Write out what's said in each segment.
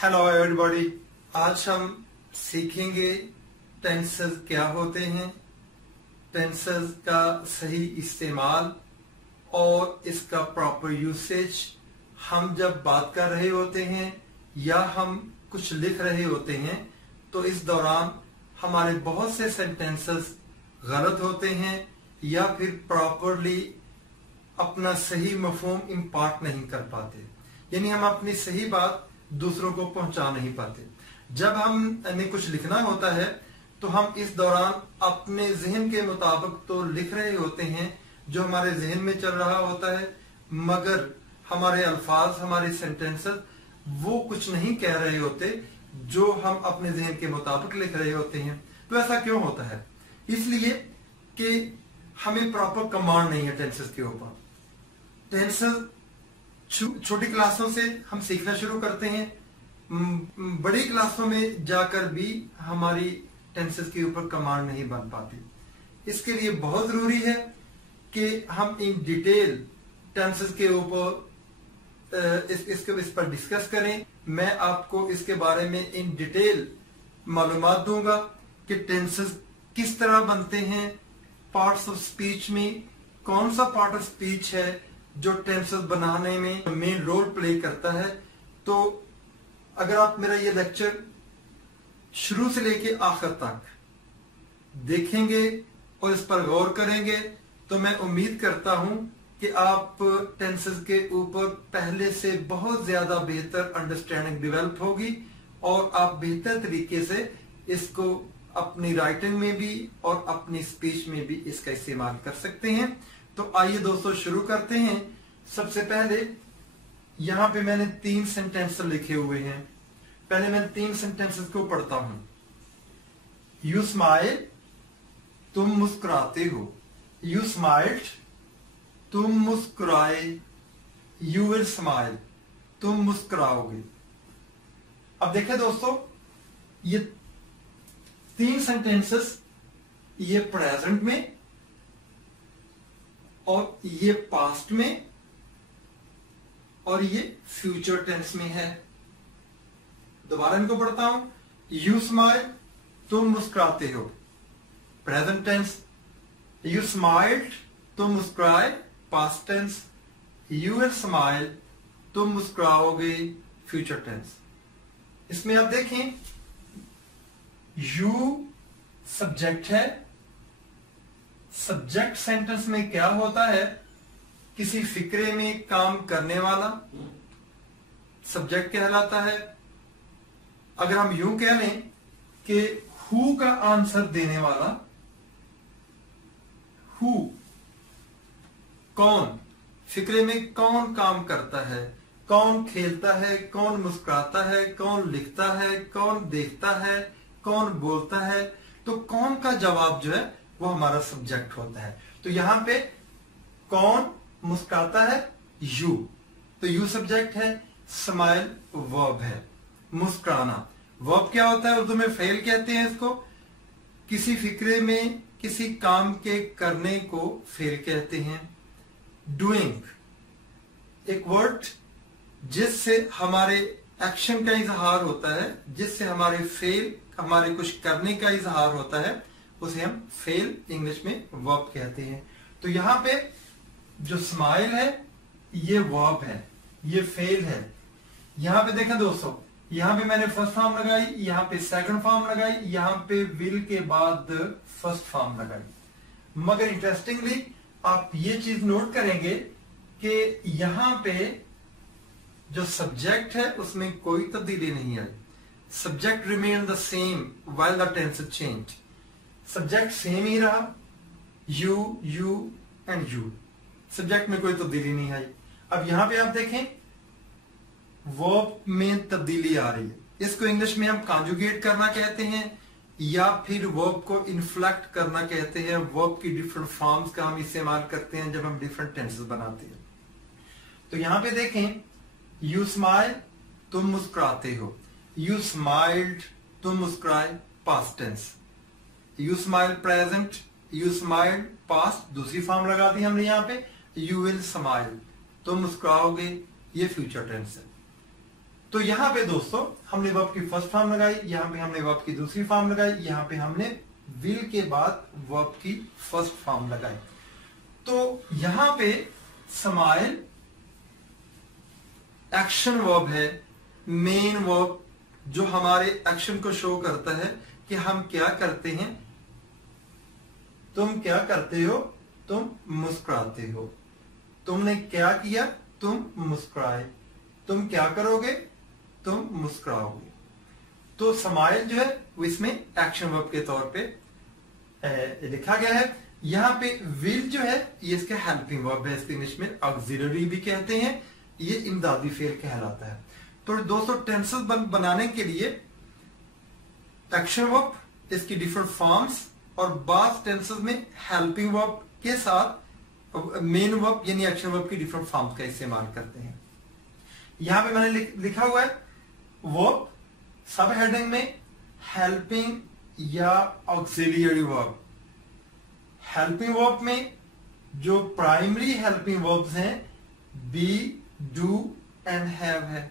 Hello everybody. आज हम सीखेंगे टेंसेस क्या होते हैं, टेंसेस का सही इस्तेमाल और इसका प्रॉपर यूसेज। हम जब बात कर रहे होते हैं या हम कुछ लिख रहे होते हैं तो इस दौरान हमारे बहुत से सेंटेंसेस गलत होते हैं या फिर प्रॉपरली अपना सही मफहूम इम्पार्ट नहीं कर पाते, यानी हम अपनी सही बात दूसरों को पहुंचा नहीं पाते। जब हमने कुछ लिखना होता है तो हम इस दौरान अपने जहन के मुताबिक तो लिख रहे होते हैं जो हमारे जहन में चल रहा होता है, मगर हमारे अल्फाज, हमारे सेंटेंसेस वो कुछ नहीं कह रहे होते जो हम अपने जहन के मुताबिक लिख रहे होते हैं। तो ऐसा क्यों होता है? इसलिए कि हमें प्रॉपर कमांड नहीं है टेंसेस के ऊपर। टेंसेस छोटी क्लासों से हम सीखना शुरू करते हैं, बड़ी क्लासों में जाकर भी हमारी टेंसेस के ऊपर कमांड नहीं बन पाती। इसके लिए बहुत जरूरी है कि हम इन डिटेल टेंसेस के ऊपर इस पर डिस्कस करें। मैं आपको इसके बारे में इन डिटेल मालूमात दूंगा कि टेंसेस किस तरह बनते हैं, पार्ट्स ऑफ स्पीच में कौन सा पार्ट ऑफ स्पीच है जो टेंसेस बनाने में मेन रोल प्ले करता है। तो अगर आप मेरा ये लेक्चर शुरू से लेके आखिर तक देखेंगे और इस पर गौर करेंगे तो मैं उम्मीद करता हूं कि आप टेंसेस के ऊपर पहले से बहुत ज्यादा बेहतर अंडरस्टैंडिंग डेवलप होगी और आप बेहतर तरीके से इसको अपनी राइटिंग में भी और अपनी स्पीच में भी इसका इस्तेमाल कर सकते हैं। तो आइए दोस्तों शुरू करते हैं। सबसे पहले यहां पे मैंने 3 सेंटेंस लिखे हुए हैं। पहले मैं 3 सेंटेंसेस को पढ़ता हूं। यू स्माइल, तुम मुस्कुराते हो। यू स्माइल्ड, तुम मुस्कुराए। यू विल स्माइल, तुम मुस्कुराओगे। अब देखें दोस्तों, ये 3 सेंटेंसेस, ये प्रेजेंट में और ये पास्ट में और ये फ्यूचर टेंस में है। दोबारा इनको पढ़ता हूं। यू स्माइल, तुम मुस्कुराते हो, प्रेजेंट टेंस। यू स्माइल्ड, तुम मुस्कुराए, past tense. You will smile, तुम मुस्कुराओगे, फ्यूचर टेंस। इसमें आप देखें, यू सब्जेक्ट है। सब्जेक्ट सेंटेंस में क्या होता है? किसी फिक्रे में काम करने वाला सब्जेक्ट कहलाता है। अगर हम यूं कह लें कि हु का आंसर देने वाला, हु कौन, फिक्रे में कौन काम करता है, कौन खेलता है, कौन मुस्कुराता है, कौन लिखता है, कौन देखता है, कौन बोलता है, तो कौन का जवाब जो है वो हमारा सब्जेक्ट होता है। तो यहां पे कौन मुस्कुराता है, यू, तो यू सब्जेक्ट है, स्माइल वर्ब है, मुस्कुराना। वर्ब क्या होता है? उर्दू में फेल कहते हैं इसको। किसी फिक्रे में किसी काम के करने को फेल कहते हैं। डूइंग एक वर्ड जिससे हमारे एक्शन का इजहार होता है, जिससे हमारे फेल, हमारे कुछ करने का इजहार होता है, उसे हम फेल इंग्लिश में वर्ब कहते हैं। तो यहां पे जो स्माइल है ये वर्ब है, ये फेल है। यहां पे देखें दोस्तों, यहां पे मैंने फर्स्ट फॉर्म लगाई, यहां पे सेकंड फॉर्म लगाई, यहां पे विल के बाद फर्स्ट फॉर्म लगाई। मगर इंटरेस्टिंगली आप ये चीज नोट करेंगे कि यहां पे जो सब्जेक्ट है उसमें कोई तब्दीली नहीं आई। Subject remain the same while the tense change. Subject same ही रहा, यू एंड यू। सब्जेक्ट में कोई तब्दीली नहीं आई। अब यहां पे आप देखें, वर्ब में तब्दीली आ रही है। इसको इंग्लिश में हम कॉन्जुगेट करना कहते हैं या फिर वर्ब को इन्फ्लेक्ट करना कहते हैं। वर्ब की डिफरेंट फॉर्म्स का हम इस्तेमाल करते हैं जब हम डिफरेंट टेंसेस बनाते हैं। तो यहां पे देखें, यू स्माइल, तुम मुस्कुराते हो। यू स्माइल्ड, तुम मुस्कुराए, past tense. You smile present, you smiled past, दूसरी फॉर्म लगा दी हमने यहां पे। यू विल स्माइल, तुम मुस्कुराओगे, ये फ्यूचर टेंस है। तो यहाँ पे दोस्तों हमने वर्ब की फर्स्ट फॉर्म लगाई, यहाँ पे हमने वर्ब की दूसरी फॉर्म लगाई, यहाँ पे हमने विल के बाद वर्ब की फर्स्ट फॉर्म लगाई। तो यहाँ पे स्माइल एक्शन वर्ब है, मेन वर्ब जो हमारे एक्शन को शो करता है कि हम क्या करते हैं। तुम क्या करते हो, तुम मुस्कुराते हो। तुमने क्या किया, तुम मुस्कुराए। तुम क्या करोगे, तुम मुस्कुराओगे। तो स्माइल जो है वो इसमें एक्शन वर्ब के तौर पे लिखा गया है। यहाँ पे विल जो है ये इसका हेल्पिंग वर्ब है, इसके इंग्लिश में ऑक्सिलरी भी कहते हैं, ये इमदादी फेल कहलाता है। तो दोस्तों टेंसेस बनाने के लिए एक्शन वर्ब, इसकी डिफरेंट फॉर्म्स, और बास टेंसेस में हेल्पिंग वर्ब के साथ मेन वर्ब यानी एक्शन वर्ब की डिफरेंट फॉर्म्स का इस्तेमाल करते हैं। यहां पे मैंने लिखा हुआ है वर्ब, सब हेडिंग में हेल्पिंग या ऑक्सिलियरी वर्ब। हेल्पिंग वर्ब में जो प्राइमरी हेल्पिंग वर्ब्स हैं बी, डू एंड हैव है,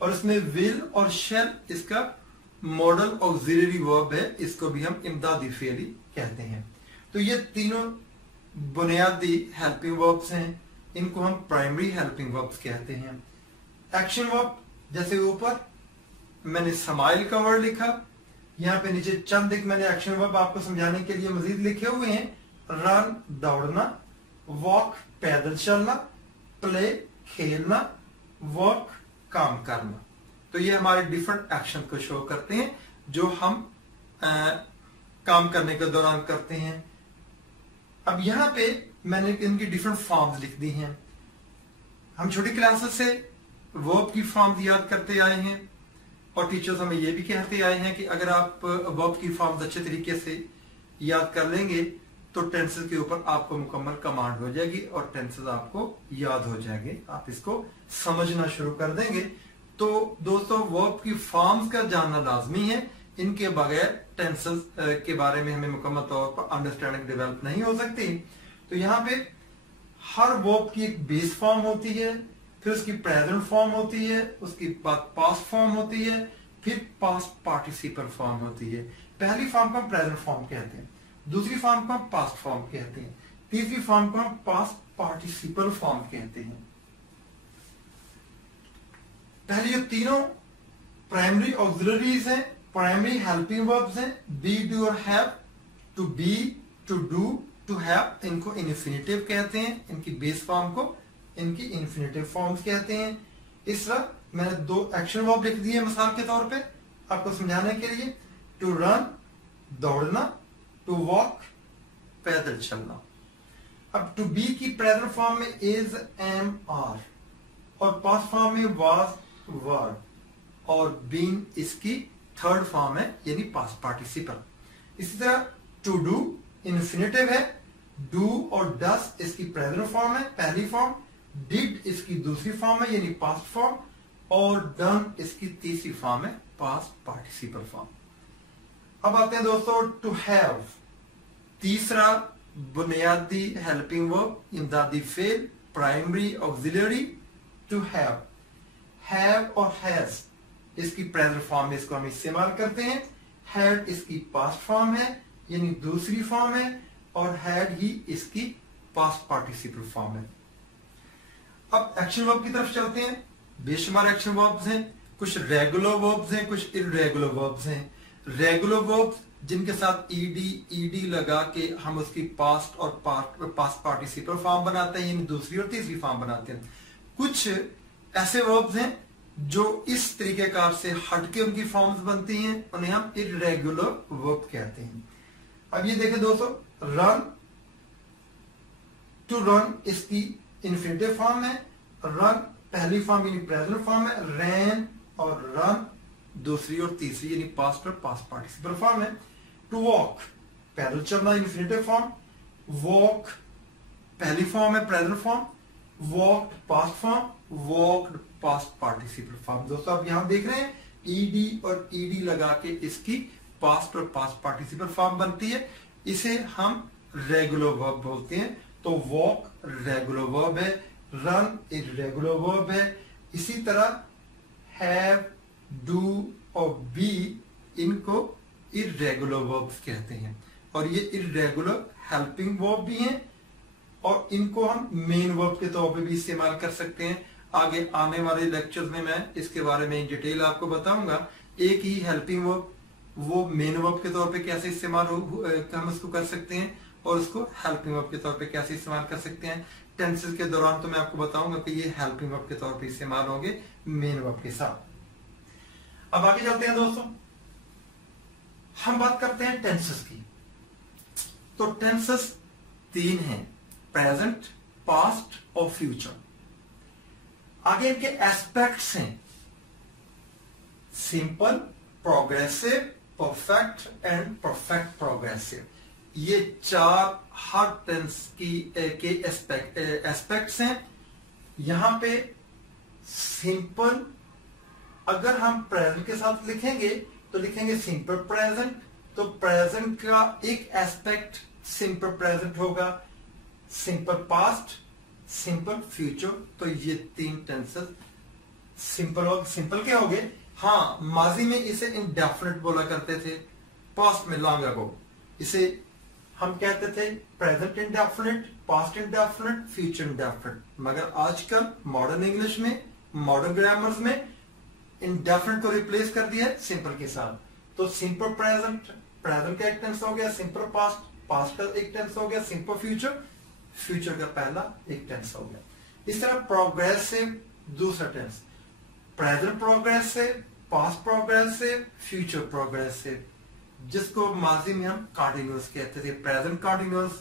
और इसमें विल और शैल इसका मॉडल ऑक्सिलरी वर्ब है, इसको भी हम इमदादी फेली कहते हैं। तो ये तीनों बुनियादी हेल्पिंग वर्ब्स हैं, इनको हम प्राइमरी हेल्पिंग वर्ब्स कहते हैं। एक्शन वर्ब जैसे ऊपर मैंने स्माइल का वर्ड लिखा, यहाँ पे नीचे चंद एक मैंने एक्शन वर्ब आपको समझाने के लिए मजीद लिखे हुए हैं। रन दौड़ना, वॉक पैदल चलना, प्ले खेलना, वर्क काम करना। तो ये हमारे डिफरेंट एक्शन को शो करते हैं जो हम काम करने के दौरान करते हैं। अब यहाँ पे मैंने इनकी डिफरेंट फॉर्म्स लिख दी हैं। हम छोटी क्लासेस से वर्ब की फॉर्म्स याद करते आए हैं और टीचर्स हमें ये भी कहते आए हैं कि अगर आप वर्ब की फॉर्म्स अच्छे तरीके से याद कर लेंगे तो टेंसेस के ऊपर आपको मुकम्मल कमांड हो जाएगी और टेंसेस आपको याद हो जाएंगे, आप इसको समझना शुरू कर देंगे। तो दोस्तों वर्ब की फॉर्म्स का जानना लाजमी है, इनके बगैर टेंसेस के बारे में हमें मुकम्मल तौर पर अंडरस्टैंडिंग डेवलप नहीं हो सकती। तो यहाँ पे हर वर्ब की एक बेस फॉर्म होती है, फिर उसकी प्रेजेंट फॉर्म होती है, उसकी बाद पास्ट फॉर्म होती है, फिर पास्ट पार्टिसिपल फॉर्म होती है। पहली फॉर्म को हम प्रेजेंट फॉर्म कहते हैं, दूसरी फॉर्म को हम पास्ट फॉर्म कहते हैं, तीसरी फॉर्म को हम पास्ट पार्टिसिपल फॉर्म कहते हैं। पहले जो तीनों प्राइमरी ऑक्सिलरीज हैं, प्राइमरी हेल्पिंग वर्ब्स हैं, बी, डू और have. To be, to do, to have, इनको इन्फिनिटिव कहते हैं, इनकी बेस फॉर्म को इनकी इन्फिनिटिव फॉर्म्स कहते हैं। इस तरह मैंने दो एक्शन वर्ब लिख दिए मिसाल के तौर पे आपको समझाने के लिए। टू रन दौड़ना, टू वॉक पैदल चलना। अब टू बी की प्रेजेंट फॉर्म में इज, एम, आर, और पास्ट फॉर्म में वाज, वर, और बीन इसकी थर्ड फॉर्म है यानी पास्ट पार्टिसिपल। इसी तरह टू डू इन्फिनिटिव है, डू और डस इसकी प्रेजेंट फॉर्म है पहली फॉर्म, डिड इसकी दूसरी फॉर्म है यानी पास्ट फॉर्म, और डन इसकी तीसरी फॉर्म है पास्ट पार्टिसिपल फॉर्म। अब आते हैं दोस्तों टू हैव, तीसरा बुनियादी हेल्पिंग वर्ब, इमदादी फेल, प्राइमरी ऑक्सिलरी। टू हैव और हैज इसकी प्रेजेंट फॉर्म में इसको हम इस्तेमाल करते हैं। हैड इसकी पास्ट फॉर्म है यानी दूसरी फॉर्म है, और हैड ही इसकी पास्ट पार्टिसिपल फॉर्म है। अब एक्शन वर्ब की तरफ चलते हैं। बेशुमार एक्शन वर्ब्स हैं, कुछ रेगुलर वर्ब्स हैं, कुछ इर्रेगुलर वर्ब्स हैं। रेगुलर वर्ब्स जिनके साथ ईडी लगा के हम उसकी पास्ट और पास्ट पार्टिसिपल फॉर्म बनाते हैं यानी दूसरी और तीसरी फॉर्म बनाते हैं। कुछ ऐसे वर्ब्स हैं जो इस तरीकेकार से हटके उनकी फॉर्म्स बनती हैं, उन्हें हम इर्रेगुलर वर्ब कहते हैं। अब ये देखें दोस्तों, रन, टू रन इसकी इन्फिनिटिव फॉर्म है, रन पहली फॉर्म यानी प्रेजेंट फॉर्म है, रैन और रन दूसरी और तीसरी यानी पास्ट और पास्ट पार्टिसिपल फॉर्म है। टू वॉक पैदल चलना इन्फिनिटिव फॉर्म, वॉक पहली फॉर्म है present form, walked past form, walked past participle form. दोस्तों आप यहां देख रहे हैं ईडी और ईडी लगा के इसकी पास्ट और पास्ट पार्टिसिपल फॉर्म बनती है, इसे हम रेगुलर वर्ब बोलते हैं। तो वॉक रेगुलर वर्ब है, रन इर्रेगुलर वर्ब है। इसी तरह हैव, डू और बी, इनको इर्रेगुलर वर्ब्स कहते हैं और ये इर्रेगुलर हेल्पिंग वर्ब भी हैं और इनको हम मेन वर्ब के तौर पे भी इस्तेमाल कर सकते हैं। आगे आने वाले लेक्चर्स में मैं इसके बारे में डिटेल आपको बताऊंगा। एक ही हेल्पिंग वर्ब वो मेन वर्ब के तौर पे कैसे इस्तेमाल हम उसको कर सकते हैं और उसको हेल्पिंग वर्ब के तौर पे कैसे इस्तेमाल कर सकते हैं। टेंसेस के दौरान तो मैं आपको बताऊंगा कि ये हेल्पिंग वर्ब के तौर पे इस्तेमाल होंगे मेन वर्ब के साथ। अब आगे चलते हैं दोस्तों, हम बात करते हैं टेंसेस की। तो टेंसेस 3 हैं, प्रेजेंट, पास्ट और फ्यूचर। आगे इनके एस्पेक्ट्स हैं, simple, progressive, perfect and perfect progressive. ये 4 हर टेंस के एस्पेक्ट्स हैं। यहां पे सिंपल, अगर हम प्रेजेंट के साथ लिखेंगे तो लिखेंगे सिंपल प्रेजेंट, तो प्रेजेंट का एक एस्पेक्ट सिंपल प्रेजेंट होगा, सिंपल पास्ट, सिंपल फ्यूचर। तो ये 3 टेंसेस सिंपल और सिंपल के हो गए। हाँ, माजी में इसे इंडेफिनिट बोला करते थे, पास्ट में लॉन्ग अगो इसे हम कहते थे present indefinite, past indefinite, future indefinite. मगर आजकल मॉडर्न इंग्लिश में, मॉडर्न ग्रामर्स में इंडेफिनिट को रिप्लेस कर दिया है सिंपल के साथ। तो सिंपल प्रेजेंट, प्रेजेंट का एक टेंस हो गया, सिंपल पास्ट, पास्ट का एक टेंस हो गया, सिंपल फ्यूचर, फ्यूचर का पहला एक टेंस हो गया। इस तरह प्रोग्रेसिव दूसरा tense, present progressive, past progressive, future progressive, जिसको माजी में हम कॉन्टिन्यूअस कहते थे, प्रेजेंट कॉन्टिन्यूअस,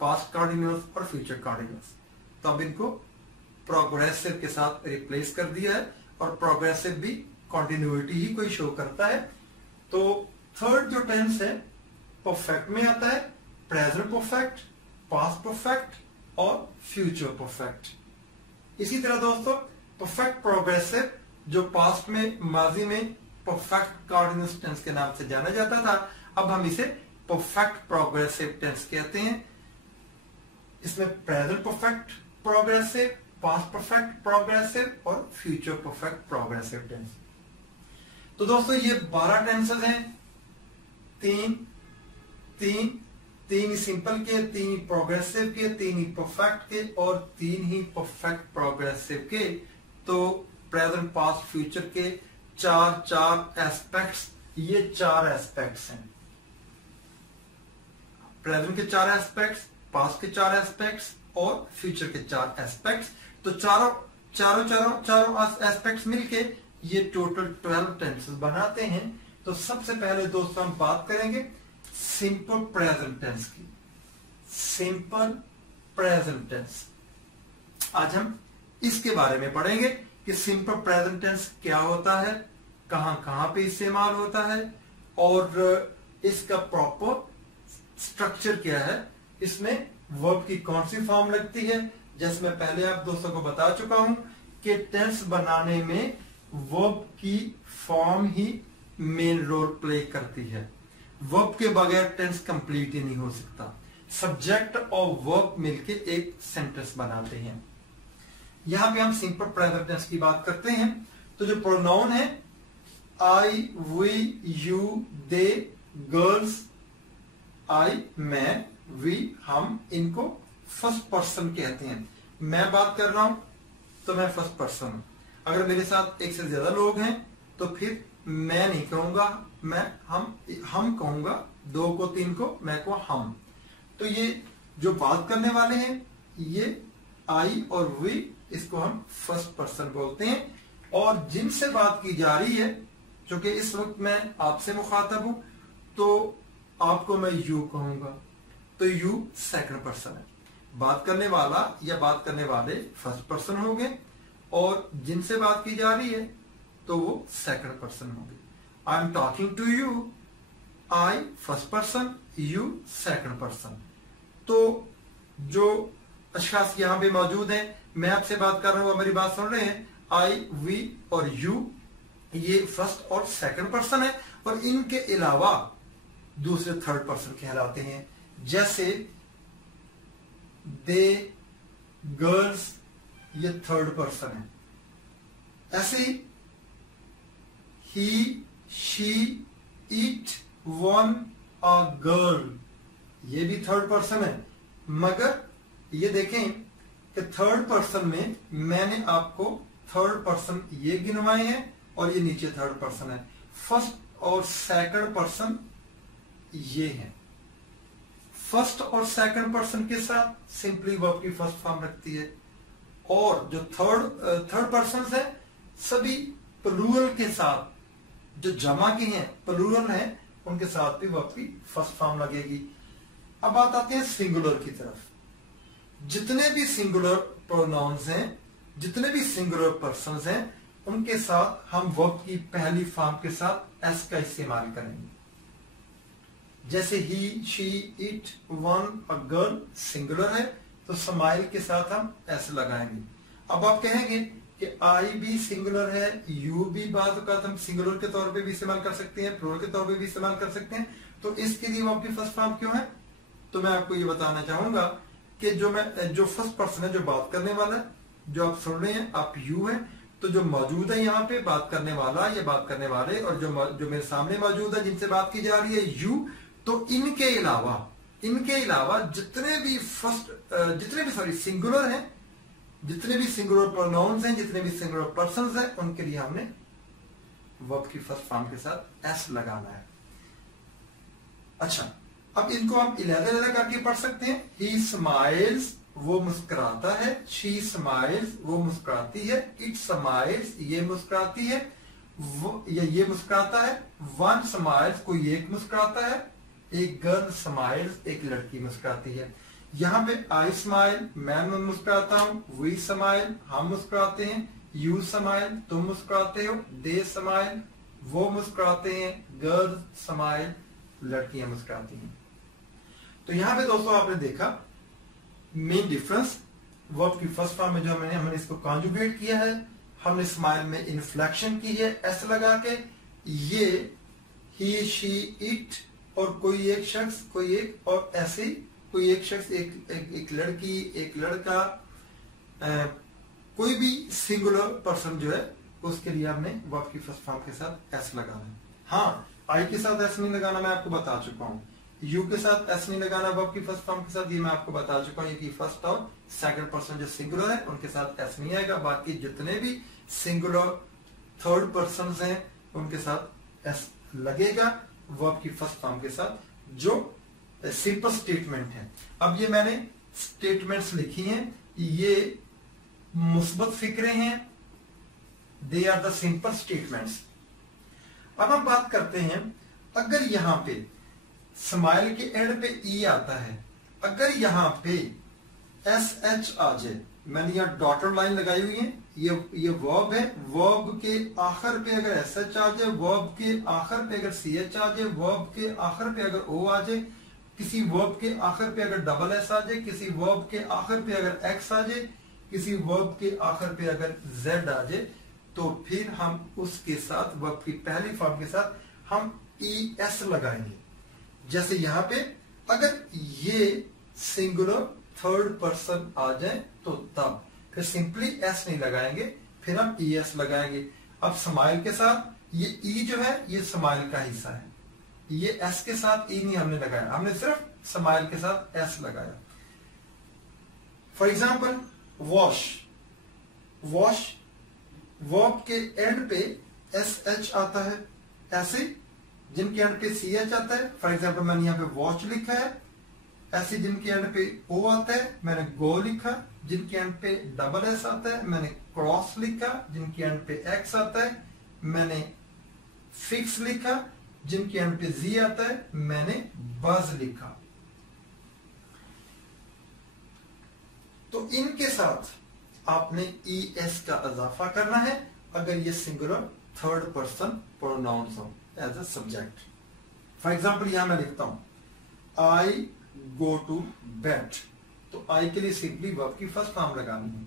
पास्ट कॉन्टिन्यूअस और फ्यूचर कॉन्टिन्यूअस। तो अब इनको प्रोग्रेसिव के साथ रिप्लेस कर दिया है और प्रोग्रेसिव भी कॉन्टिन्यूटी ही कोई शो करता है। तो थर्ड जो टेंस है परफेक्ट में आता है, प्रेजेंट परफेक्ट, पास्ट परफेक्ट और फ्यूचर परफेक्ट। इसी तरह दोस्तों परफेक्ट प्रोग्रेसिव जो पास्ट में, माजी में परफेक्ट कॉन्टिन्यूअस टेंस के नाम से जाना जाता था, अब हम इसे परफेक्ट प्रोग्रेसिव टेंस कहते हैं। इसमें present perfect progressive, past perfect progressive और फ्यूचर परफेक्ट प्रोग्रेसिव टेंस। तो दोस्तों ये 12 टेंसेस हैं, 3 ही सिंपल के, 3 ही प्रोग्रेसिव के, 3 ही परफेक्ट के और 3 ही परफेक्ट प्रोग्रेसिव के। तो प्रेजेंट, पास्ट, फ्यूचर के 4 एस्पेक्ट्स, ये 4 एस्पेक्ट्स हैं। प्रेजेंट के 4 एस्पेक्ट्स, पास्ट के 4 एस्पेक्ट्स और फ्यूचर के 4 एस्पेक्ट्स। तो चारों एस्पेक्ट्स मिलके ये टोटल 12 टेंसेस बनाते हैं। तो सबसे पहले दोस्तों हम बात करेंगे सिंपल प्रेजेंट टेंस की। सिंपल प्रेजेंट टेंस, आज हम इसके बारे में पढ़ेंगे कि सिंपल प्रेजेंट टेंस क्या होता है, कहां कहां पे इस्तेमाल होता है और इसका प्रॉपर स्ट्रक्चर क्या है, इसमें वर्ब की कौन सी फॉर्म लगती है। जैसे मैं पहले आप दोस्तों को बता चुका हूं कि टेंस बनाने में वर्ब की फॉर्म ही मेन रोल प्ले करती है। वर्ब के बगैर टेंस कंप्लीट ही नहीं हो सकता। सब्जेक्ट और वर्ब मिलके एक सेंटेंस बनाते हैं। यहां पे हम सिंपल प्रेजेंट टेंस की बात करते हैं। तो जो प्रोनाउन है आई, वी, यू, दे, गर्ल्स, आई, मैं, वी, हम, इनको फर्स्ट पर्सन कहते हैं। मैं बात कर रहा हूं तो मैं फर्स्ट पर्सन हूं। अगर मेरे साथ एक से ज्यादा लोग हैं तो फिर मैं नहीं कहूंगा, मैं हम कहूंगा, 2 को 3 को, मैं को हम। तो ये जो बात करने वाले हैं ये आई और वी, इसको हम फर्स्ट पर्सन बोलते हैं। और जिनसे बात की जा रही है, क्योंकि इस वक्त मैं आपसे मुखातब हूं तो आपको मैं यू कहूंगा, तो यू सेकंड पर्सन है। बात करने वाला या बात करने वाले फर्स्ट पर्सन हो गए और जिनसे बात की जा रही है तो वो सेकंड पर्सन हो गए। I am talking to you, I first person, you second person. तो जो अशखास यहां पे मौजूद हैं, मैं आपसे बात कर रहा हूं, मेरी बात सुन रहे हैं, आई, वी और यू, ये फर्स्ट और सेकंड पर्सन है और इनके अलावा दूसरे थर्ड पर्सन कहलाते हैं। जैसे दे, गर्ल्स, ये थर्ड पर्सन है। ऐसे ही he, she, it, one, a girl, ये भी थर्ड पर्सन है, मगर ये देखें कि थर्ड पर्सन में मैंने आपको थर्ड पर्सन ये गिनवाए हैं और ये नीचे थर्ड पर्सन है। फर्स्ट और सेकंड पर्सन ये है। फर्स्ट और सेकंड पर्सन के साथ सिंपली वर्ब की फर्स्ट फॉर्म रखती है, और जो थर्ड पर्सन है सभी प्लूरल के साथ, जो जमा के हैं प्लूरल है, उनके साथ भी वर्ब की फर्स्ट फॉर्म लगेगी। अब बात आते हैं सिंगुलर की तरफ। जितने भी सिंगुलर प्रोनाउंस हैं, जितने भी सिंगुलर पर्सन्स हैं, उनके साथ हम वर्ब की पहली फॉर्म के साथ एस का इस्तेमाल करेंगे। जैसे ही, she, it, one, a girl singular है तो स्माइल के साथ हम एस लगाएंगे। अब आप कहेंगे कि आई भी सिंगुलर है, यू भी बात औकात हम सिंगुलर के तौर पे भी इस्तेमाल कर सकते हैं, प्लूरल के तौर पे भी इस्तेमाल कर सकते हैं, तो इसके लिए वर्ब की फर्स्ट फॉर्म क्यों है? तो मैं आपको ये बताना चाहूंगा कि जो फर्स्ट पर्सन है, जो बात करने वाला है, जो आप सुन रहे हैं, आप यू है, तो जो मौजूद है यहाँ पे बात करने वाला या बात करने वाले, और जो मेरे सामने मौजूद है जिनसे बात की जा रही है यू, तो इनके अलावा जितने भी सिंगुलर हैं, जितने भी सिंगुलर प्रोनाउंस हैं, जितने भी सिंगुलर पर्सन्स हैं, उनके लिए हमने वर्ब की फर्स्ट फॉर्म के साथ एस लगाना है। अच्छा, अब इनको हम अलग करके पढ़ सकते हैं। ही स्माइल्स, वो मुस्कुराता है। शी स्माइल्स, वो मुस्कुराती है। इट स्माइल्स, ये मुस्कुराती है, वो ये मुस्कुराता है। वन स्माइल्स, कोई एक मुस्कुराता है। एक गर्ल स्माइल्स, एक लड़की मुस्कुराती है। यहाँ पे आई स्माइल, मैं मुस्कुराता हूँ। वी स्माइल, हम मुस्कुराते हैं। यू स्माइल, तुम मुस्कुराते हो। दे स्माइल, वो मुस्कुराते हैं। गर्ल स्माइल, लड़कियां मुस्कुराती हैं। तो यहाँ पे दोस्तों आपने देखा मेन डिफरेंस वर्ब की फर्स्ट फॉर्म में जो हमने इसको कॉन्जुगेट किया है, हमने स्माइल में इन्फ्लेक्शन की है एस लगा के। ये ही, शी, इट और कोई एक शख्स, कोई एक, और ऐसे कोई एक शख्स, एक लड़की, एक लड़का, कोई भी सिंगुलर पर्सन जो है, उसके लिए हमने वर्ब की फर्स्ट फॉर्म के साथ एस लगाना है। हाँ, आई के साथ एस नहीं लगाना, मैं आपको बता चुका हूँ। यू के साथ एस नहीं लगाना वर्ब की फर्स्ट फॉर्म के साथ, ये मैं आपको बता चुका हूँ। ये फर्स्ट और सेकंड पर्सन जो सिंगुलर है उनके साथ एस नहीं आएगा। बाकी जितने भी सिंगुलर थर्ड पर्सन हैं उनके साथ एस लगेगा वर्ब की फर्स्ट फॉर्म के साथ, जो सिंपल स्टेटमेंट है। अब ये मैंने स्टेटमेंट्स लिखी हैं, ये मुस्बत फिक्रे हैं, they are the simple statements. अब हम बात करते हैं, अगर यहां पे स्माइल के एंड पे ई आता है, अगर यहां पे एस एच आ जाए, मैंने यहां डॉटर लाइन लगाई हुई है, ये वर्ब है, वर्ब के आखिर पे अगर एस एच आ जाए, वर्ब के आखिर पे अगर सी एच आ जाए, वर्ब के आखिर पे अगर ओ आ जाए, किसी वर्ब के आखिर पे अगर डबल एस आ जाए, किसी वर्ब के आखिर पे अगर एक्स आ जाए, किसी वर्ब के आखिर पे अगर जेड आ जाए, तो फिर हम उसके साथ वर्ब की पहली फॉर्म के साथ हम ई एस लगाएंगे। जैसे यहां पे अगर ये सिंगुलर थर्ड पर्सन आ जाए तो तब फिर सिंपली एस नहीं लगाएंगे, फिर हम ई एस लगाएंगे। अब स्माइल के साथ ये ई जो है ये स्माइल का हिस्सा है, ये एस के साथ ई नहीं हमने लगाया, हमने सिर्फ स्माइल के साथ एस लगाया। For example wash, wash verb के एंड पे एस एच आता है, ऐसे जिनके एंड पे सी एच आता है, फॉर एग्जाम्पल मैंने यहाँ पे वॉच लिखा है, ऐसे जिनके एंड पे ओ आता है मैंने गो लिखा, जिनके एंड पे डबल एस आता है मैंने क्रॉस लिखा, जिनके एंड पे एक्स आता है मैंने फिक्स लिखा, जिनके एंड पे जी आता है मैंने बज लिखा। तो इनके साथ आपने ई एस का इजाफा करना है अगर ये सिंगुलर थर्ड पर्सन प्रोनाउंस हो as a subject. For example यहां मैं लिखता हूं आई गो टू बेड, तो आई के लिए सिंपली वर्ब की फर्स्ट फॉर्म लगानी है।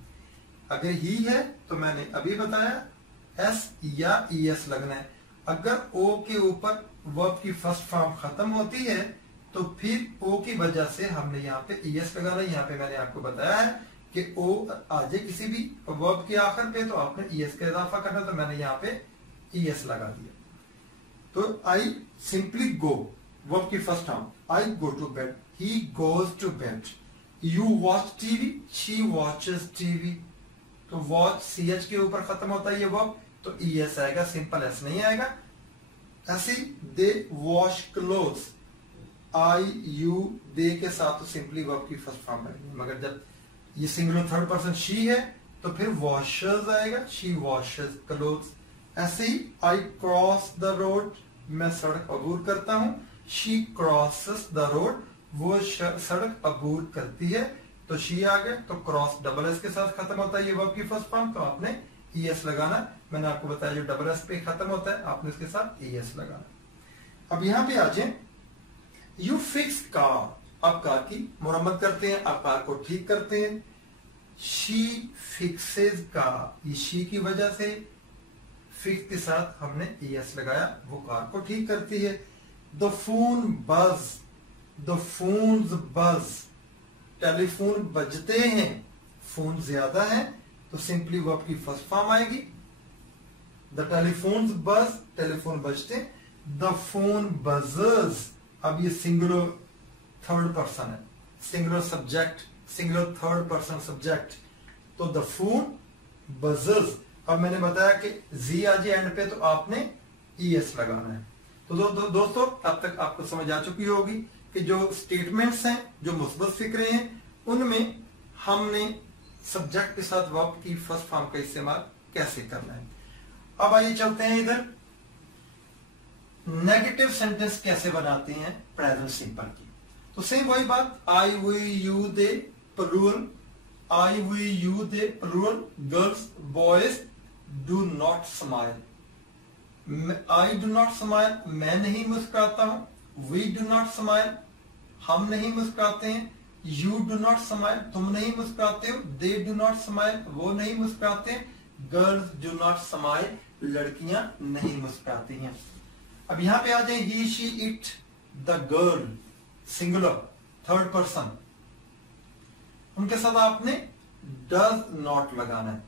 अगर ही है तो मैंने अभी बताया एस या ई एस लगना है। अगर ओ के ऊपर वर्ब की फर्स्ट फॉर्म खत्म होती है तो फिर ओ की वजह से हमने यहाँ पे ई एस लगाना है। यहाँ पे मैंने आपको बताया है कि ओ आ जाए किसी भी वर्ब के आखिर पे तो आपने ई एस का इजाफा करना, तो मैंने यहाँ पे ES लगा दिया। तो आई सिंपली गो, वर्ब की first form, I go to bed, he goes to bed, you watch TV, she watches TV. तो वॉच CH के ऊपर खत्म होता है ये वर्ब, तो ES आएगा, सिंपल एस नहीं आएगा। ऐसे दे wash clothes, I you they के साथ तो सिंपली वर्ब की फर्स्ट फॉर्म आएगी, मगर जब ये सिंगुलर थर्ड पर्सन शी है तो फिर वॉशर्स आएगा, शी वॉशेस क्लोथ्स। ऐसे ही आई क्रॉस द रोड, मैं सड़क अबूर करता हूं, शी क्रॉसेस द रोड, वो सड़क अबूर करती है, तो शी आ गया। तो क्रॉस डबल एस के साथ खत्म होता है ये वर्ब की फर्स्ट फॉर्म, तो आपने ES लगाना। मैंने आपको बताया जो डबल एस पे खत्म होता है आपने इसके साथ ES लगाना। अब यहां पे आ जाए, यू फिक्स कार, आप कार की मुरम्मत करते हैं, आप कार को ठीक करते हैं। शी फिक्सेस कार, ये शी की वजह से फिक्स के साथ हमने ES लगाया, वो कार को ठीक करती है। द फोन बज, द फोन्स बज, टेलीफोन बजते हैं, फोन ज्यादा है तो सिंपली वो आपकी फर्स्ट फॉर्म आएगी, द टेलीफोन्स बज, टेलीफोन बजते। द फोन बजर्स, अब ये सिंगुलर थर्ड पर्सन है, singular subject, singular third person subject, तो द फोन बजर्स। अब मैंने बताया कि जी आ जाए एंड पे तो आपने ES लगाना है। तो दोस्तों अब तक आपको समझ आ चुकी होगी कि जो स्टेटमेंट्स हैं, जो मुस्बत फिक्रे हैं, उनमें हमने सब्जेक्ट के साथ वर्ब की फर्स्ट फॉर्म का इस्तेमाल कैसे करना है। अब आइए चलते हैं इधर, नेगेटिव सेंटेंस कैसे बनाते हैं प्रेजेंट सिंपल की। तो सेम वही बात, I we you they plural, I we you they plural, girls boys do not smile, I do not smile, मैं नहीं मुस्कुराता हूं, वी डू नॉट स्माइल, हम नहीं मुस्कुराते हैं, यू डू नॉट स्माइल, तुम नहीं मुस्कुराते हो, दे डू नॉट स्माइल, वो नहीं मुस्कुराते, गर्ल्स डू नॉट स्माइल, लड़कियां नहीं मुस्कुराती हैं। अब यहां पे आ जाए, he she it, the girl singular third person, उनके साथ आपने डज नॉट लगाना है।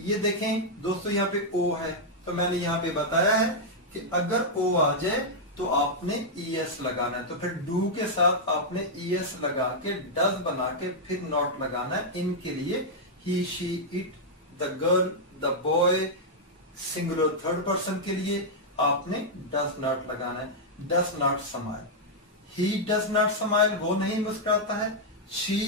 ये देखें दोस्तों, यहाँ पे ओ है, तो मैंने यहाँ पे बताया है कि अगर ओ आ जाए तो आपने ES लगाना है, तो फिर डू के साथ आपने ES लगा के डज बना के फिर नॉट लगाना है। इनके लिए he she it, the girl, the boy, singular third person के लिए आपने डज नॉट लगाना है। Does not smile, he does not smile, वो नहीं मुस्कुराता है, शी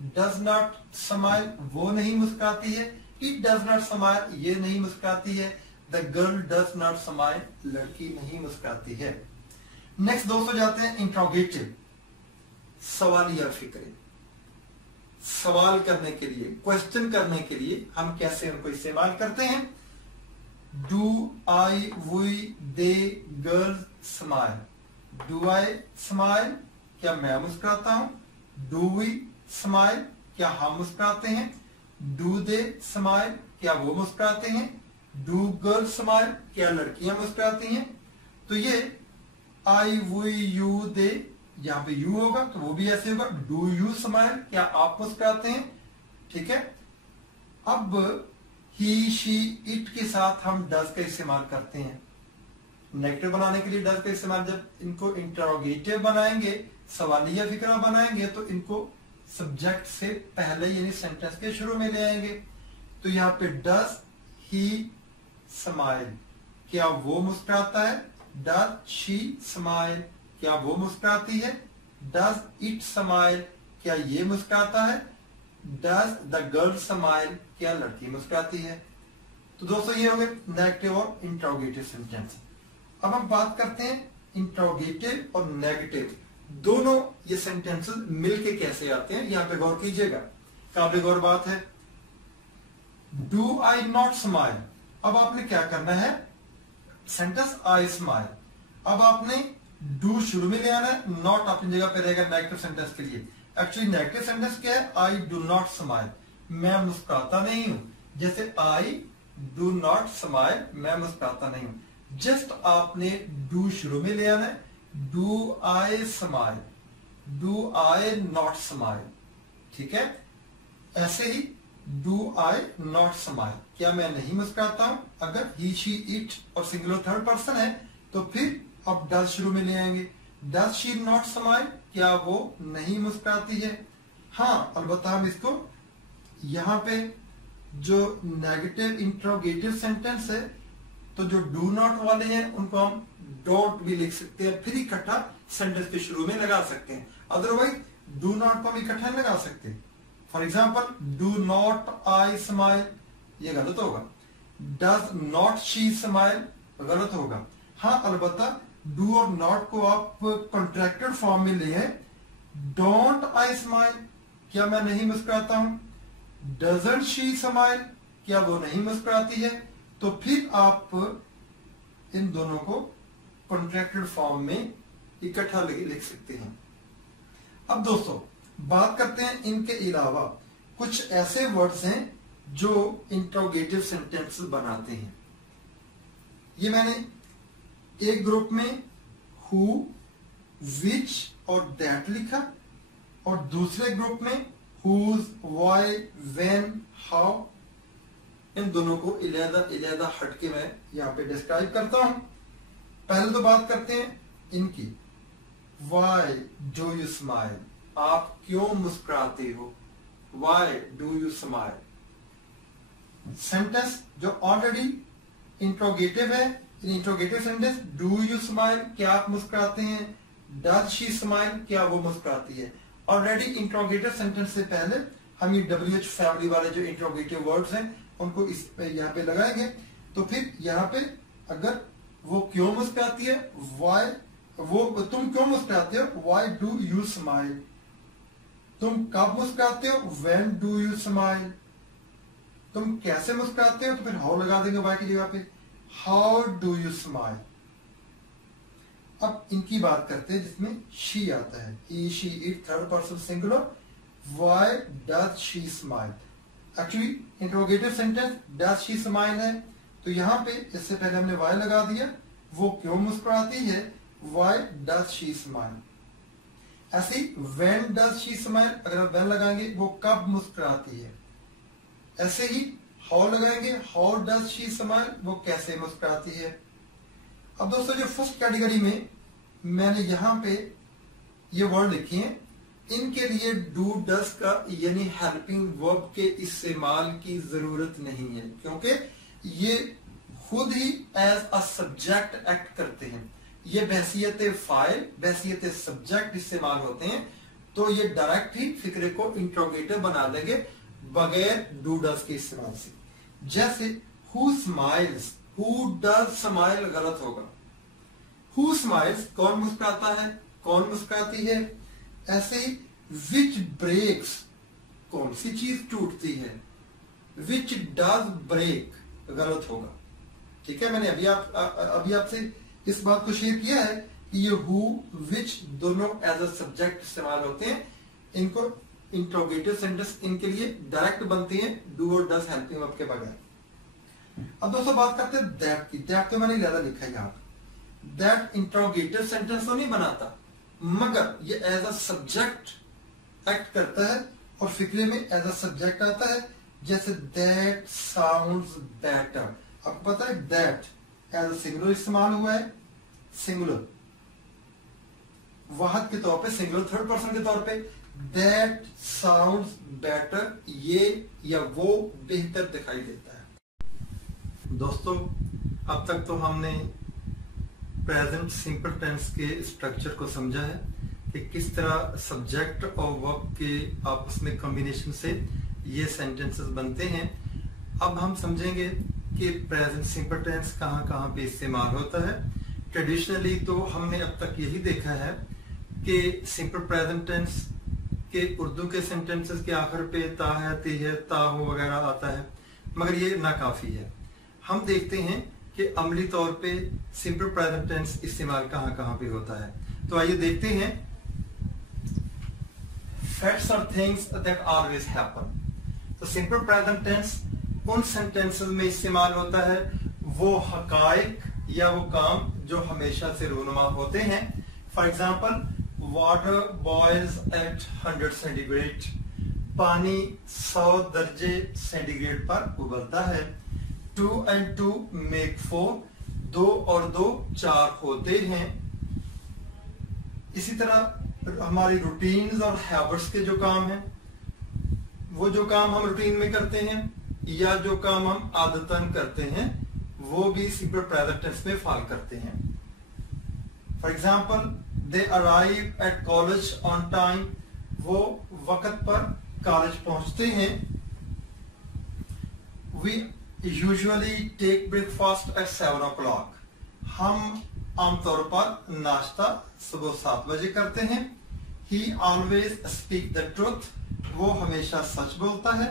डज नॉट स्माइल, वो नहीं मुस्कुराती है, ही डज नॉट स्माइल, ये नहीं मुस्कुराती है, the girl does not smile, लड़की नहीं मुस्कुराती है। नेक्स्ट दोस्तों जाते हैं इंट्रोगेटिव, सवालिया फिक्रे, सवाल करने के लिए, क्वेश्चन करने के लिए हम कैसे उनको इस्तेमाल करते हैं। Do I we they girls smile, do I smile, क्या मैं मुस्कुराता हूं, डू वी स्माइल, क्या हम मुस्कुराते हैं, डू दे स्माइल, क्या वो मुस्कुराते हैं, डू गर्ल्स स्माइल, क्या लड़कियां मुस्कुराती हैं। तो ये आई वी यू दे, यहां पे यू होगा तो वो भी ऐसे होगा, डू यू स्माइल, क्या आप मुस्कुराते हैं, ठीक है। अब ही शी इट के साथ हम डज का इस्तेमाल करते हैं नेगेटिव बनाने के लिए। डज का इस्तेमाल जब इनको इंटरोगेटिव बनाएंगे, सवालिया फिक्रा बनाएंगे, तो इनको सब्जेक्ट से पहले यानी सेंटेंस के शुरू में ले आएंगे। तो यहाँ पे डज ही स्माइल, क्या वो मुस्कुराता है, डज शी स्माइल, क्या वो मुस्कुराती है, डज इट स्माइल, क्या ये मुस्कुराता है, डज द गर्ल स्माइल, क्या लड़की मुस्कुराती है। तो दोस्तों ये हो गए नेगेटिव और इंट्रोगेटिव सेंटेंस। अब हम बात करते हैं इंट्रोगेटिव और नेगेटिव दोनों ये सेंटेंसेस मिलके कैसे आते हैं। यहां पे गौर कीजिएगा, काबिल गौर बात है। डू आई नॉट स्माइल, अब आपने क्या करना है, सेंटेंस आई स्माइल, अब आपने डू शुरू में ले आना है, नॉट अपनी जगह पे रहेगा नेगेटिव सेंटेंस के लिए। एक्चुअली नेगेटिव सेंटेंस क्या है, आई डू नॉट स्माइल, मैं मुस्कुराता नहीं हूं। जैसे आई डू नॉट स्माइल, मैं मुस्कुराता नहीं हूं। जस्ट आपने डू शुरू में ले आना है, do I smile, do I not smile, ठीक है। ऐसे ही डू आई नॉट स्माइल, क्या मैं नहीं मुस्कुराता हूं? अगर ही शी इट और सिंगुलर थर्ड पर्सन है तो फिर अब डज शुरू में ले आएंगे। डज शी नॉट स्माइल, क्या वो नहीं मुस्कुराती है? हाँ, अलबत्ता हम इसको यहाँ पे जो नेगेटिव इंट्रोगेटिव सेंटेंस है तो जो डू नॉट वाले हैं उनको हम डोंट भी लिख सकते हैं, फिर इकट्ठा सेंटेंस के शुरू में लगा सकते हैं। अदरवाइज डू नॉट को हम इकट्ठा लगा सकते। For example, do not I smile, ये गलत होगा। डज नॉट शी स्माइल, गलत होगा। हाँ, अलबत्ता डू और नॉट को आप कॉन्ट्रैक्टेड फॉर्म में ले हैं। डोंट आई स्माइल, क्या मैं नहीं मुस्कुराता हूं? डजंट शी स्माइल, क्या वो नहीं मुस्कुराती है? तो फिर आप इन दोनों को कॉन्ट्रैक्टेड फॉर्म में इकट्ठा लिख सकते हैं। अब दोस्तों बात करते हैं इनके अलावा कुछ ऐसे वर्ड्स हैं जो इंट्रोगेटिव सेंटेंसेस बनाते हैं। ये मैंने एक ग्रुप में हु, विच और दैट लिखा और दूसरे ग्रुप में हुज, व्हाई, व्हेन, हाउ। इन दोनों को इलेदा हटके मैं यहाँ पे डिस्क्राइब करता हूं। पहले तो बात करते हैं इनकी। Why do you smile? आप क्यों मुस्कुराते हो? Why do you smile? Sentence जो ऑलरेडी इंट्रोगेटिव है, interrogative sentence, do you smile, क्या आप मुस्कुराते हैं? डज शी स्माइल, क्या वो मुस्कुराती है? ऑलरेडी इंट्रोगेटिव सेंटेंस से पहले हम ये WH फैमिली वाले जो इंट्रोगेटिव वर्ड्स हैं उनको इस पे यहाँ पे लगाएंगे। तो फिर यहाँ पे अगर वो क्यों मुस्कुराती है, वाई, वो तुम क्यों मुस्कुराते हो? Why do you smile. तुम कब मुस्कुराते हो? When do you smile. तुम कैसे मुस्कुराते हो? तो फिर हाउ लगा देंगे वाई की जगह पे, हाउ डू यू स्माइल। अब इनकी बात करते हैं जिसमें शी आता है, he, she, it, third person singular. Why does she smile. Actually interrogative sentence does she smile है, तो यहां पे इससे पहले हमने वाई लगा दिया। वो क्यों मुस्कुराती है? Y does she smile. ऐसे he when does she smile, अगर आप व्हेन लगाएंगे वो कब मुस्कुराती है। ऐसे ही हाउ लगाएंगे, हाउ डज शी स्माइल, वो कैसे मुस्कुराती है। अब दोस्तों जो फर्स्ट कैटेगरी में मैंने यहां पे ये वर्ड लिखे हैं, इनके लिए डू डज का यानी हेल्पिंग वर्ब के इस्तेमाल की जरूरत नहीं है, क्योंकि ये खुद ही एज अ सब्जेक्ट एक्ट करते हैं। ये बहसियत फाइल, बहसियत सब्जेक्ट इस्तेमाल होते हैं, तो ये डायरेक्ट ही फिक्रे को इंट्रोगेटिव बना देंगे बगैर डू डज के इस्तेमाल से। जैसे who smiles, who does smile गलत होगा। हु स्माइल्स, कौन मुस्कुराता है, कौन मुस्कुराती है। ऐसे ही विच ब्रेक्स, कौन सी चीज टूटती है। विच डज ब्रेक गलत होगा। ठीक है, मैंने अभी आपसे इस बात को शेयर किया है कि ये हु, विच दोनों एज अ सब्जेक्ट इस्तेमाल होते हैं। इनको इंट्रोगेटिव सेंटेंस इनके लिए डायरेक्ट बनते हैं डू और डज हेल्पिंग वर्ब के बगैर। अब दोस्तों बात करते हैं दैट की। दैट तो मैंने ज्यादा लिखा है यहाँ पे। दैट इंट्रोगेटिव सेंटेंस तो नहीं बनाता, मगर ये एज अ सब्जेक्ट एक्ट करता है और फिक्रे में एज अ सब्जेक्ट आता है। जैसे दैट साउंड्स बेटर, आपको पता है दैट एज अ सिंगुलर इस्तेमाल हुआ है, सिंगुलर वाहद के तौर पे, सिंगुलर थर्ड पर्सन के तौर पे। दैट साउंड्स बेटर, ये या वो बेहतर दिखाई देता है। दोस्तों अब तक तो हमने प्रेजेंट सिंपल टेंस के स्ट्रक्चर को समझा है कि किस तरह सब्जेक्ट और वर्ब के आपस में कॉम्बिनेशन से ये सेंटेंसेस बनते हैं। अब हम समझेंगे कि प्रेजेंट सिंपल टेंस कहाँ कहाँ पे इस्तेमाल होता है। ट्रेडिशनली तो हमने अब तक यही देखा है कि सिंपल प्रेजेंट टेंस के उर्दू के सेंटेंसेस के आखिर पे ता है, ती है, ता हो वगैरह आता है, मगर ये नाकाफी है। हम देखते हैं कि अमली तौर पे सिंपल प्रेजेंट टेंस इस्तेमाल कहाँ कहाँ पे होता है। तो आइए देखते हैं। Facts are things that always happen। तो सिंपल प्रेजेंट टेंस उन सेंटेंसेस में इस्तेमाल होता है वो हकाइक या वो काम जो हमेशा से रूनुमा होते हैं। For example, water boils at 100 centigrade. पानी 100 दर्जे सेंटीग्रेड पर उबलता है। 2 and 2 make 4, 2 और 2 4 होते हैं। इसी तरह हमारी रूटीन्स और हैबिट्स के जो काम हैं, वो जो काम हम रूटीन में करते हैं या जो काम हम आदतन करते हैं, वो भी सिंपल प्रेजेंट टेंस में फॉल करते हैं। For example, they arrive at college on time, वो वक्त पर कॉलेज पहुंचते हैं। We usually take breakfast at 7 o'clock, हम आमतौर पर नाश्ता सुबह 7 बजे करते हैं। ही ऑलवेज स्पीक द ट्रूथ, वो हमेशा सच बोलता है।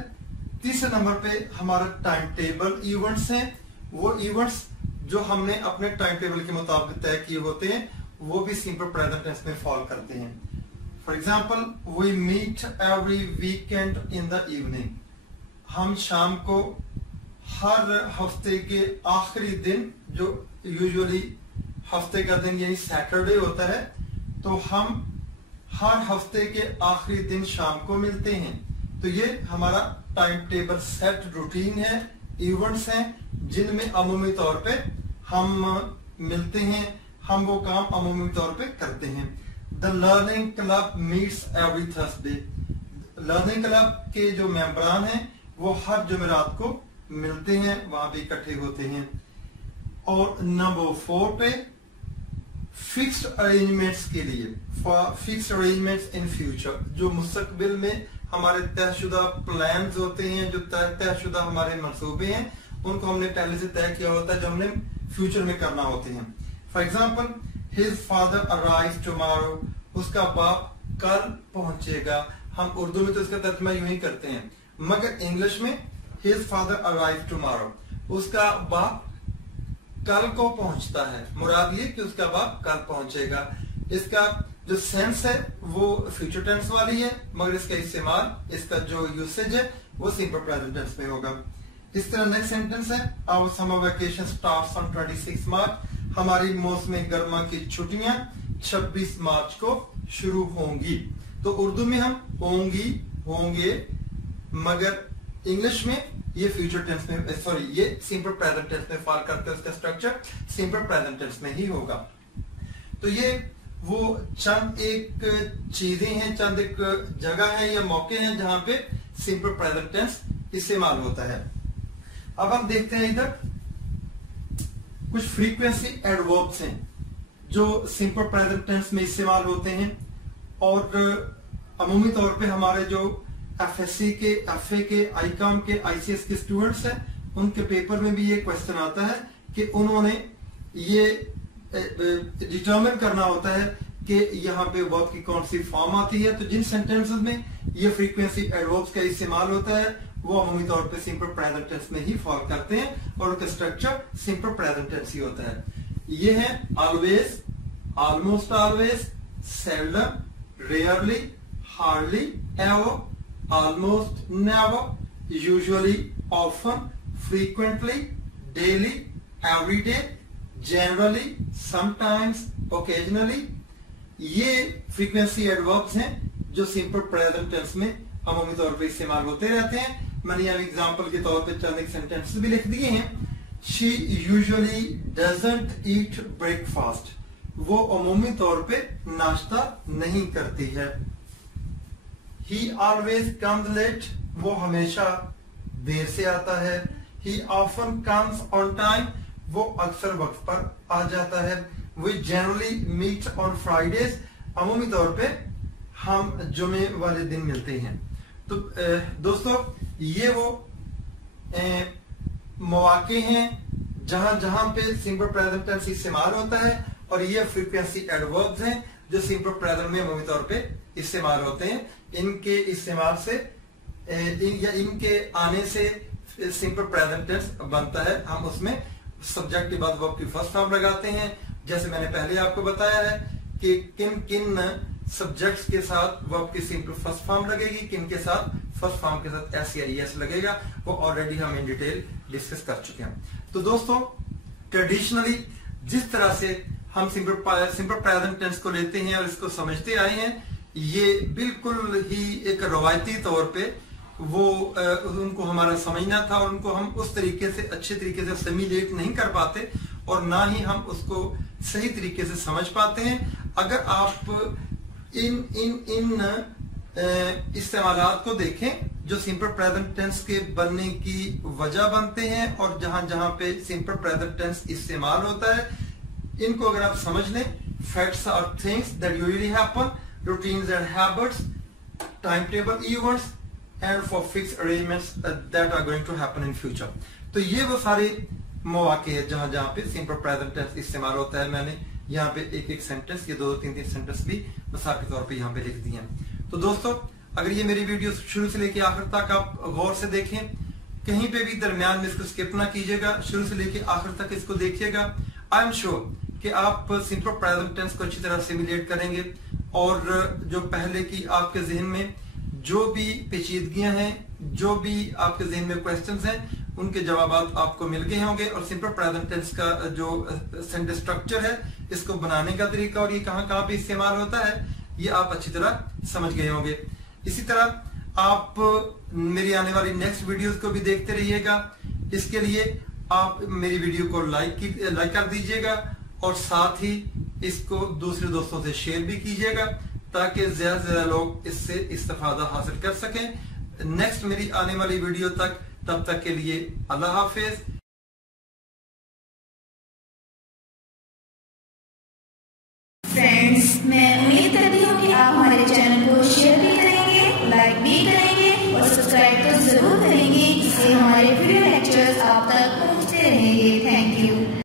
तीसरे नंबर पे हमारा टाइम टेबल इवेंट्स हैं। वो इवेंट्स जो हमने अपने टाइम टेबल के मुताबिक तय किए होते हैं, वो भी सिंपल प्रेजेंट टेंस में फॉल करते हैं। For example, we meet every weekend in the evening, हम शाम को हर हफ्ते के आखिरी दिन, जो यूजुअली हफ्ते का दिन यानी सैटरडे होता है, तो हम हर हफ्ते के आखिरी दिन शाम को मिलते हैं। तो ये हमारा टाइम टेबल सेट रूटीन है, इवेंट्स हैं जिनमें अमूमी तौर पे हम मिलते हैं, हम वो काम अमूमी तौर पे करते हैं। The learning club meets every Thursday, learning club के जो मेंबरान हैं वो हर जुमेरात को मिलते हैं, वहां पे इकट्ठे होते हैं। और नंबर 4 पे फिक्स्ड अरेंजमेंट्स के लिए, for fixed arrangements in future, जो मुस्तकबिल में हमारे तयशुदा प्लान्स होते हैं, जो तयशुदा हमारे मंसूबे हैं, उनको हमने पहले से तय किया होता है, जो हमने फ्यूचर में करना होते हैं। For example, his father arrives tomorrow, उसका बाप कल पहुंचेगा। हम उर्दू में तो इसका तर्जुमा यूं ही करते हैं, मगर इंग्लिश में हिज फादर अराइव्स टुमारो, उसका बाप कल को पहुंचता है। मुराद ये कि उसका बाप कल पहुंचेगा। इसका जो सेंस है वो फ्यूचर टेंस वाली है, मगर इसका इस्तेमाल, इसका जो यूसेज है वो सिंपल प्रेजेंट टेंस में होगा। इस तरह नेक्स्ट सेंटेंस है, our summer vacation starts on 26 March, हमारी मौसम गर्मा की छुट्टियां 26 मार्च को शुरू होंगी। तो उर्दू में हम होंगी, होंगे, मगर इंग्लिश में ये फ्यूचर टेंस में, सॉरी, ये सिंपल प्रेजेंट टेंस में फॉल करता है। उसका स्ट्रक्चर सिंपल प्रेजेंट टेंस में ही होगा। तो ये वो चंद एक चीजें हैं, चंद एक जगह है या मौके हैं जहां पे सिंपल प्रेजेंट टेंस इस्तेमाल होता है। अब हम देखते हैं इधर कुछ फ्रीक्वेंसी एडवर्ब्स हैं जो सिंपल प्रेजेंट टेंस में इस्तेमाल होते हैं, और अमूमी तौर पे हमारे जो एफएससी के, एफए के, आईकॉम के, आईसीएस के स्टूडेंट्स हैं, उनके पेपर में भी ये क्वेश्चन आता है कि उन्होंने ये डिटरमिन करना होता है कि यहाँ पे वर्ब की कौन सी फॉर्म आती है। तो जिन सेंटेंसेस में ये फ्रीक्वेंसी एडवर्ब्स का इस्तेमाल होता है वो अमूमी तौर पे सिंपल प्रेजेंट टेंस में ही फॉल करते हैं, और उनका स्ट्रक्चर सिंपल प्रेजेंट टेंस ही होता है। ये है always, almost always, seldom, rarely, hardly, ever, almost never, usually, often, frequently, daily, every day, generally, sometimes, occasionally, ये फ्रीक्वेंसी एडवर्ब्स हैं जो सिंपल प्रेजेंट टेंस में अमूमी तौर पे इस्तेमाल होते रहते हैं। मैंने यहाँ एग्जांपल के तौर पे चंद एक सेंटेंस भी लिख दिए हैं। She usually doesn't eat breakfast, वो अमूमी तौर पे नाश्ता नहीं करती है। He always comes late, वो हमेशा देर से आता है। He often comes on time, वो अक्सर वक्त पर आ जाता है। We generally meet on Fridays, अमूमी तौर पे हम जुमे वाले दिन मिलते हैं। तो दोस्तों, ये वो मौके हैं जहां जहां पे सिंपल प्रेजेंट टेंस इस्तेमाल होता है, और ये फ्रीक्वेंसी एडवर्ब्स हैं जो सिंपल प्रेजेंट में अमूमी तौर पे इस्तेमाल होते हैं। इनके इस्तेमाल से या इनके आने से सिंपल प्रेजेंट टेंस बनता है। हम उसमें सब्जेक्ट के बाद वर्ब की फर्स्ट फॉर्म लगाते हैं, जैसे मैंने पहले आपको बताया है कि किन किन सब्जेक्ट्स के साथ वर्ब की सिंपल फर्स्ट फॉर्म लगेगी, किन के साथ फर्स्ट फॉर्म के साथ एस या ईएस लगेगा, वो ऑलरेडी हम इन डिटेल डिस्कस कर चुके हैं। तो दोस्तों, ट्रेडिशनली जिस तरह से हम सिंपल प्रेजेंट टेंस को लेते हैं और इसको समझते आए हैं, ये बिल्कुल ही एक रवायती तौर पे वो उनको हमारा समझना था और उनको हम उस तरीके से अच्छे तरीके से सिमुलेट नहीं कर पाते और ना ही हम उसको सही तरीके से समझ पाते हैं। अगर आप इन इन इन इस्तेमालात को देखें जो सिंपल प्रेजेंट टेंस के बनने की वजह बनते हैं और जहां जहां पे सिंपल प्रेजेंट टेंस इस्तेमाल होता है, इनको अगर आप समझ लें, facts are things that usually happen, routines and habits, time table events and for fixed arrangements that are going to happen in future. तो ये वो सारे मौके हैं जहां जहां पे सिंपल प्रेजेंट टेंस इस्तेमाल होता है। मैंने यहाँ पे एक एक सेंटेंस, ये दो तीन सेंटेंस भी मिसाल के तौर पे यहाँ पे लिख दिए हैं। तो दोस्तों, अगर ये मेरी वीडियो शुरू से लेके आखिर तक आप गौर से देखें, कहीं पे भी दरमियान में इसको स्किप ना कीजिएगा, शुरू से लेके आखिर तक इसको देखिएगा। आई एम श्योर कि आप सिंपल प्रेजेंट टेंस को अच्छी तरह सिमुलेट करेंगे और जो पहले की आपके जहन में जो भी पेचीदगियां हैं, जो भी आपके जहन में क्वेश्चंस हैं, उनके जवाब आपको मिल गए होंगे और सिंपल प्रेजेंट टेंस का जो सेंटेंस स्ट्रक्चर है, इसको बनाने का तरीका और ये कहां कहां पे इस्तेमाल होता है, ये आप अच्छी तरह समझ गए होंगे। इसी तरह आप मेरी आने वाली नेक्स्ट वीडियोस को भी देखते रहिएगा। इसके लिए आप मेरी वीडियो को लाइक कर दीजिएगा और साथ ही इसको दूसरे दोस्तों से शेयर भी कीजिएगा ताकि ज्यादा से ज्यादा लोग इससे इस्तेफादा हासिल कर सकें। नेक्स्ट मेरी आने वाली वीडियो तक, तब तक के लिए अल्लाह हाफिज।